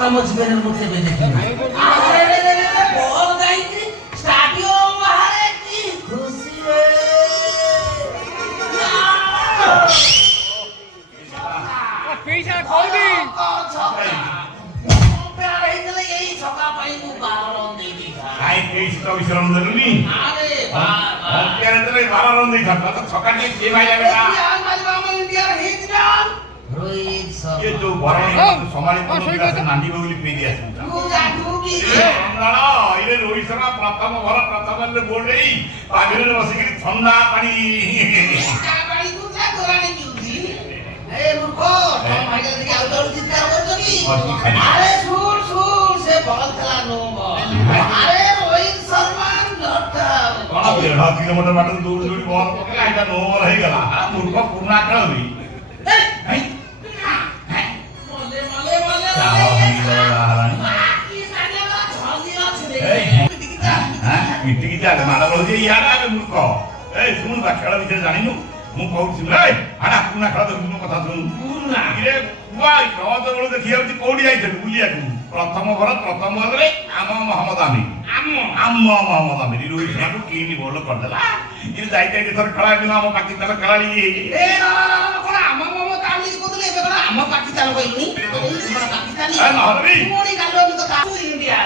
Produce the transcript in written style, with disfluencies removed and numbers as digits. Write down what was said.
ছক্কা মজবেনের মধ্যে বেঁধে কি বল গাইতে স্টাডিয়াম বাহারে কি খুশি রে পয়সা কইবি প্যারে গেলে এই ছক্কা পাইবু 12 রান দেই আই কেস তো বিশরম ধরুনি আরে বাবা প্যারে ধরে 12 রান দেই থাকতা তো ছকাটি কে ভাইলা বেটা ইন্ডিয়ার হিট রান রোহিত শর্মা ये जो बड़ा समाली को नांदी बगली पे दिया ঢুকি না ইরে রোহিত শর্মা প্রথম ওভার প্রথম বলে বল দেই পাগলের বসিকি ঠান্ডা পানি কাবাড়ি কুচা করানি কিউজি এ মূর্খ তোর ভাইকে দিকে আউট জিতকার করছো কি আরে শুন শুন সে বল খেলা নো বল আরে রোহিত শর্মা লড়তা কোন 1.5 কিলোমিটার মাঠে দৌড় দৌড়ি বল পকে আইটা নো বল হয়ে গেল মূর্খ পুরনা খেলবি এই মলে মলে মলে চাও ভাঙি গেল হারানি কি সানে না ঝলদি আছে রে এই হ্যাঁ মিটিকি যা মারা বল যে ইয়ার আবে মূর্খ এই শুন বা খেলা ভিতরে জানিনু ମୁଁ କହୁଛି ଏଇ ଆଡ଼ା ପୁରୁଣା ଖେଳ ଦେଖୁଛୁ କଥା ଶୁଣୁ ପୁରୁଣା ଇରେ ଭାଇ ରଜ ବେଳ ଦେଖି ଯାଉଛି କୋଉଠି ଯାଇଥିଲୁ ବୁଲିବାକୁ ପ୍ରଥମ ଘର ପ୍ରଥମ ବଲରେ ଆମ ମହମ୍ମଦ ଆମିର ଆମ ମହମ୍ମଦ ଆମିର ରୋହିତ ଶର୍ମାକୁ କିନି ବଲ କରିଦେଲା ଇଏ ଯାଇଥାଏ ଥର ଖେଳ ଦିନ ଆମ ପାକିସ୍ତାନ ଖେଳାଳି ଏ କଣ ଆମ ମମ ତାମିଲ କହୁଥିଲେ ଏବେ କଣ ଆମ ପାକିସ୍ତାନ କହିଲୁନି ପାକିସ୍ତାନି ନହେଲେ ବି ପୁଣି ଗାଲୁଆମି କଥା ଇଣ୍ଡିଆ